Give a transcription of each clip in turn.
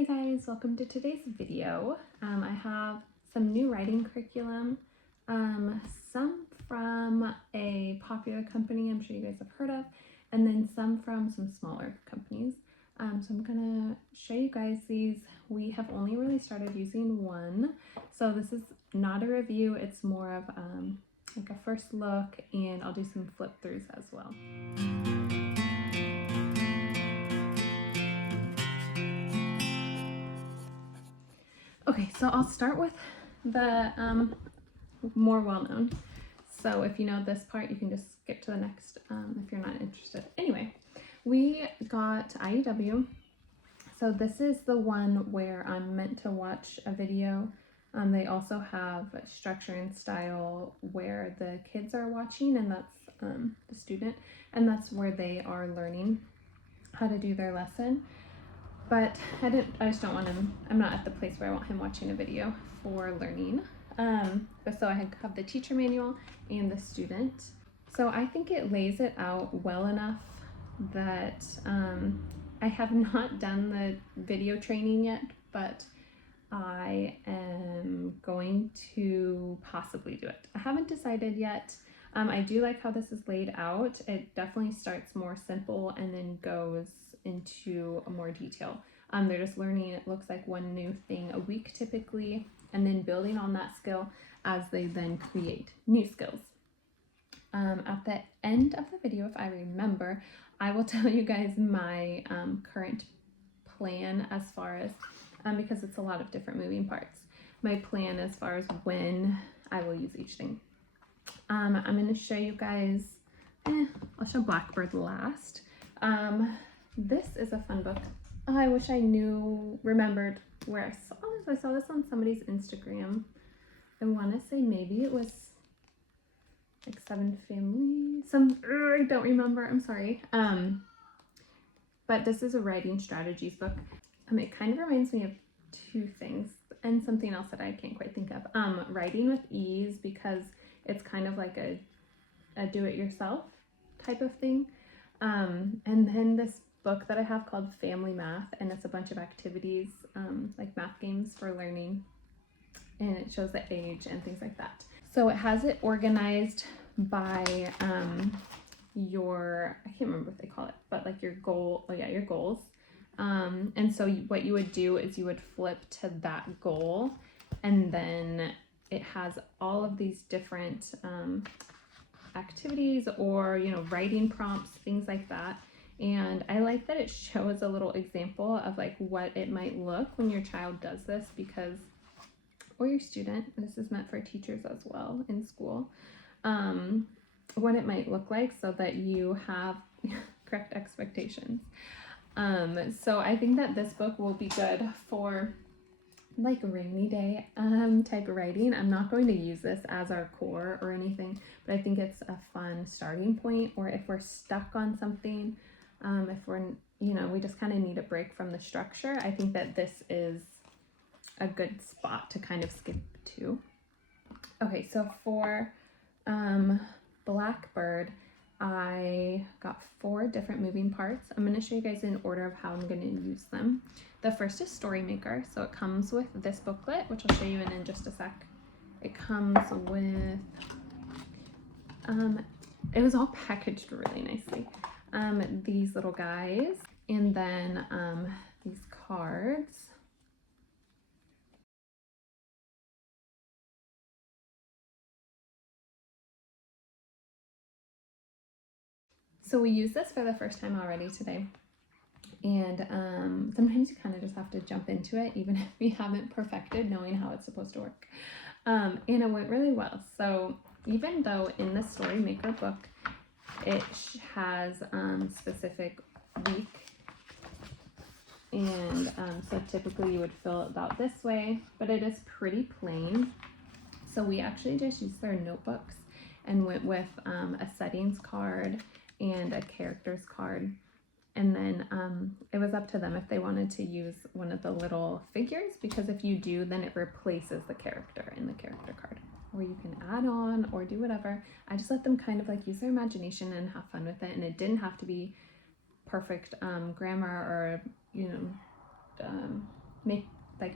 Hey guys, welcome to today's video. I have some new writing curriculum, some from a popular company I'm sure you guys have heard of, and then some from some smaller companies. So I'm gonna show you guys these. We have only really started using one, so this is not a review, it's more of like a first look, and I'll do some flip throughs as well. Okay, so I'll start with the more well-known. So if you know this part, you can just skip to the next if you're not interested. Anyway, we got IEW. So this is the one where I'm meant to watch a video. They also have structure and style where the kids are watching, and that's the student, and that's where they are learning how to do their lesson. But I just don't want him, I'm not at the place where I want him watching a video for learning. But so I have the teacher manual and the student. So I think it lays it out well enough that I have not done the video training yet, but I am going to possibly do it. I haven't decided yet. I do like how this is laid out. It definitely starts more simple and then goes into more detail. They're just learning, it looks like, one new thing a week typically, and then building on that skill as they then create new skills. At the end of the video, if I remember, I will tell you guys my current plan as far as, because it's a lot of different moving parts, my plan as far as when I will use each thing. I'm going to show you guys, I'll show Blackbird last. This is a fun book. I wish I remembered where I saw this. I saw this on somebody's Instagram. I want to say maybe it was like Seven Families. I don't remember. I'm sorry. But this is a writing strategies book. It kind of reminds me of two things and something else that I can't quite think of. Writing with ease, because it's kind of like a do-it-yourself type of thing. And then this book that I have called Family Math, and it's a bunch of activities, like math games for learning, and it shows the age and things like that. So it has it organized by your, I can't remember what they call it, but like your goal, your goals. And so what you would do is you would flip to that goal, and then it has all of these different activities or, writing prompts, things like that. And I like that it shows a little example of like what it might look when your child does this, because, or your student, this is meant for teachers as well in school, what it might look like so that you have correct expectations. So I think that this book will be good for like rainy day type of writing. I'm not going to use this as our core or anything, but I think it's a fun starting point, or if we're stuck on something, if we're, we just kind of need a break from the structure, I think that this is a good spot to kind of skip to. Okay, so for Blackbird, I got 4 different moving parts. I'm going to show you guys in order of how I'm going to use them. The first is Story Maker. So it comes with this booklet, which I'll show you in just a sec. It comes with, it was all packaged really nicely. These little guys, and then these cards. So we use this for the first time already today. And sometimes you kind of just have to jump into it, even if you haven't perfected knowing how it's supposed to work. And it went really well. So even though in the Story Maker book, it has specific week, and so typically you would fill it out this way, but it is pretty plain. So we actually just used their notebooks and went with a settings card and a characters card. And then it was up to them if they wanted to use one of the little figures, because if you do, then it replaces the character in the character card, or you can add on or do whatever. I just let them kind of like use their imagination and have fun with it, and it didn't have to be perfect grammar or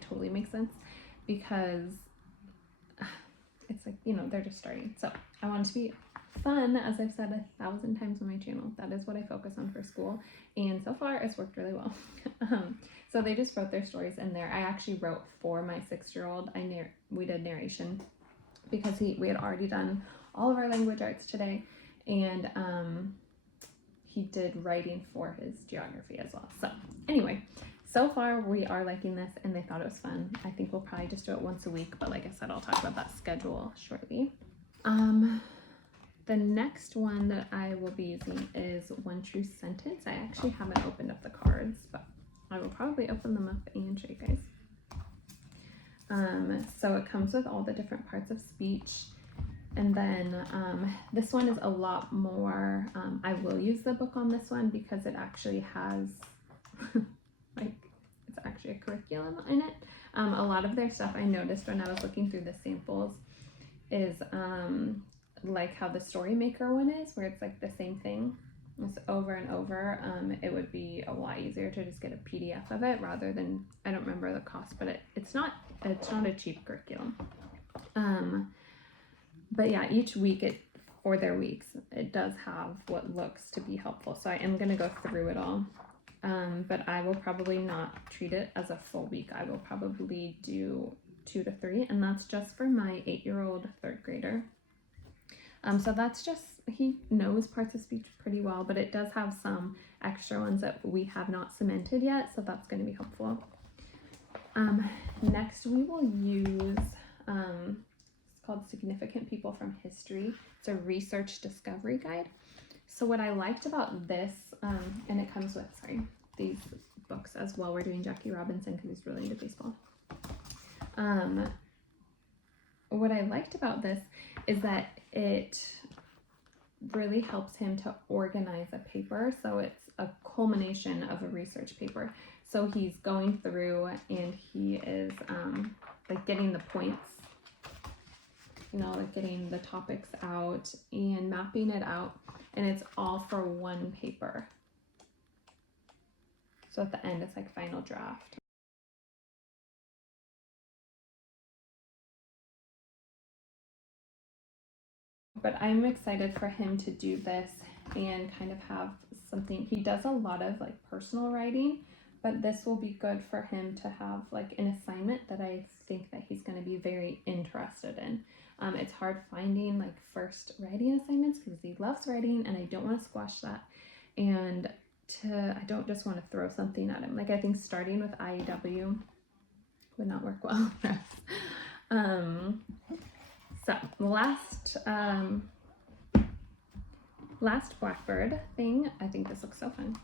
totally make sense, because it's like, you know, they're just starting. So I want it to be fun, as I've said 1,000 times on my channel. That is what I focus on for school, and so far it's worked really well. So they just wrote their stories in there. I actually wrote for my 6-year-old. We did narration because we had already done all of our language arts today, and he did writing for his geography as well. So anyway, so far we are liking this, and they thought it was fun. I think we'll probably just do it once a week, but like I said, I'll talk about that schedule shortly. The next one that I will be using is One True Sentence. I actually haven't opened up the cards, but I will probably open them up and show you guys. So it comes with all the different parts of speech. And then this one is a lot more, I will use the book on this one because it actually has, it's actually a curriculum in it. A lot of their stuff I noticed when I was looking through the samples is like how the Story Maker one is, where it's like the same thing. It's over and over. It would be a lot easier to just get a PDF of it rather than, I don't remember the cost, but it's not a cheap curriculum. But yeah, each week for their weeks, it does have what looks to be helpful. So I am going to go through it all. But I will probably not treat it as a full week. I will probably do 2 to 3, and that's just for my 8-year-old 3rd grader. So that's just, he knows parts of speech pretty well, but it does have some extra ones that we have not cemented yet, so that's going to be helpful. Next we will use, it's called Significant People from History. It's a research discovery guide. So what I liked about this, and it comes with, these books as well. We're doing Jackie Robinson because he's really into baseball. What I liked about this is that it really helps him to organize a paper. So it's a culmination of a research paper. So he's going through and he is like getting the points, you know, like getting the topics out and mapping it out, and it's all for one paper. So at the end, it's like final draft. But I'm excited for him to do this and kind of have something. He does a lot of like personal writing, but this will be good for him to have like an assignment that I think that he's going to be very interested in. It's hard finding like first writing assignments because he loves writing, and I don't want to squash that. And I don't just want to throw something at him. Like, I think starting with IEW would not work well for us. So last Blackbird thing, I think this looks so fun.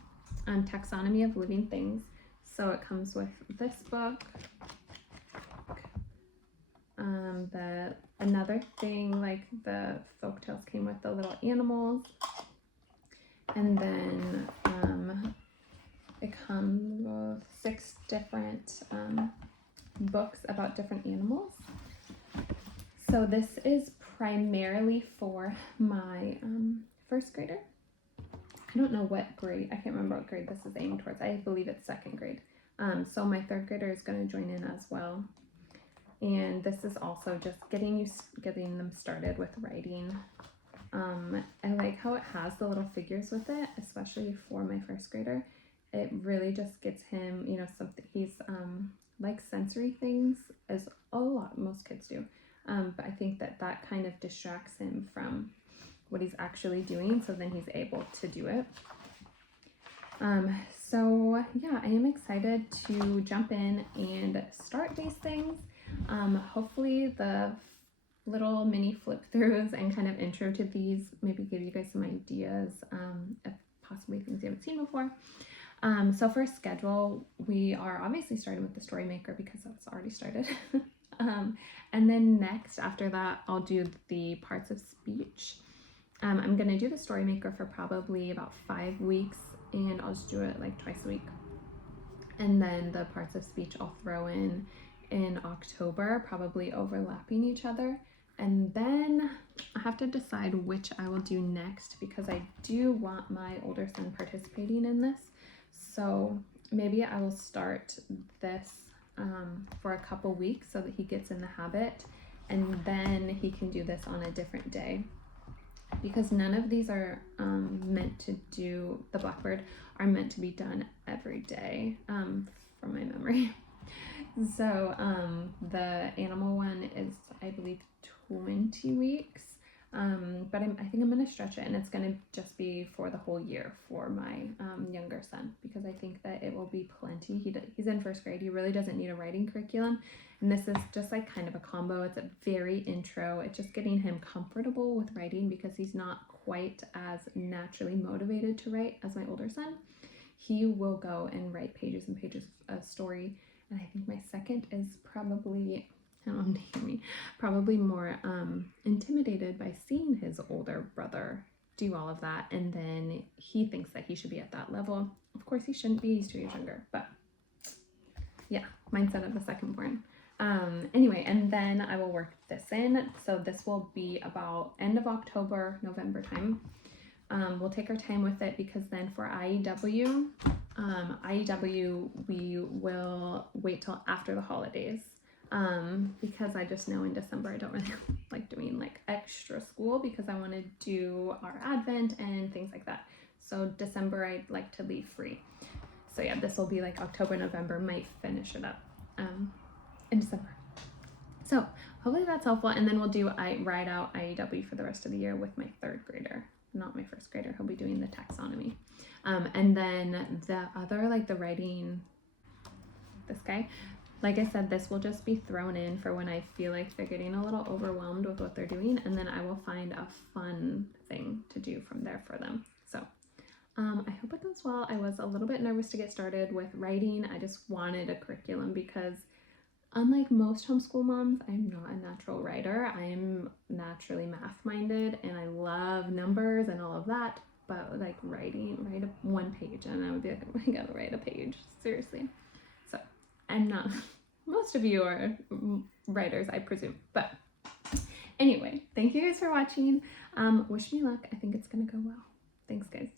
Taxonomy of Living Things. So it comes with this book. Another thing, like the folktales came with the little animals. And then it comes with 6 different books about different animals. So this is primarily for my 1st grader. I don't know what grade, I can't remember what grade this is aimed towards. I believe it's 2nd grade. So my 3rd grader is going to join in as well. And this is also just getting them started with writing. I like how it has the little figures with it, especially for my 1st grader. It really just gets him, you know, something. He's like sensory things, as most kids do. But I think that kind of distracts him from what he's actually doing, so then he's able to do it. So yeah, I am excited to jump in and start these things. Hopefully the little mini flip throughs and kind of intro to these maybe give you guys some ideas of possibly things you haven't seen before. So for schedule, we are obviously starting with the Story Maker because that's already started. And then next, after that, I'll do the parts of speech. I'm going to do the Story Maker for probably about 5 weeks, and I'll just do it like twice a week. And then the parts of speech I'll throw in October, probably overlapping each other. And then I have to decide which I will do next because I do want my older son participating in this. So maybe I will start this for a couple weeks so that he gets in the habit, and then he can do this on a different day. Because none of these are meant to do, the Blackbird are meant to be done every day, from my memory. So the animal one is, I believe, 20 weeks. But I think I'm going to stretch it, and it's going to just be for the whole year for my younger son, because I think that it will be plenty. He's in first grade. He really doesn't need a writing curriculum. And this is just like kind of a combo. It's a very intro. It's just getting him comfortable with writing, because he's not quite as naturally motivated to write as my older son. He will go and write pages and pages of a story. And I think my second is probably, I don't want to hear me, probably more intimidated by seeing his older brother do all of that. And then he thinks that he should be at that level. Of course, he shouldn't be. He's 2 years younger. But yeah, mindset of the second born. Anyway, and then I will work this in. So this will be about end of October, November time. We'll take our time with it, because then for IEW, we will wait till after the holidays, because I just know in December I don't really like doing like extra school, because I want to do our Advent and things like that. So December I'd like to leave free. So yeah, this will be like October, November, might finish it up in December. So hopefully that's helpful. And then we'll do ride out IEW for the rest of the year with my third grader, not my first grader. He'll be doing the taxonomy. And then the other, like the writing, this guy, like I said, this will just be thrown in for when I feel like they're getting a little overwhelmed with what they're doing. And then I will find a fun thing to do from there for them. So I hope it goes well. I was a little bit nervous to get started with writing. I just wanted a curriculum, because unlike most homeschool moms, I'm not a natural writer. I'm naturally math-minded, and I love numbers and all of that. But like write one page, and I would be like, I gotta write a page, seriously. So I'm not, most of you are writers, I presume. But anyway, thank you guys for watching. Wish me luck. I think it's gonna go well. Thanks, guys.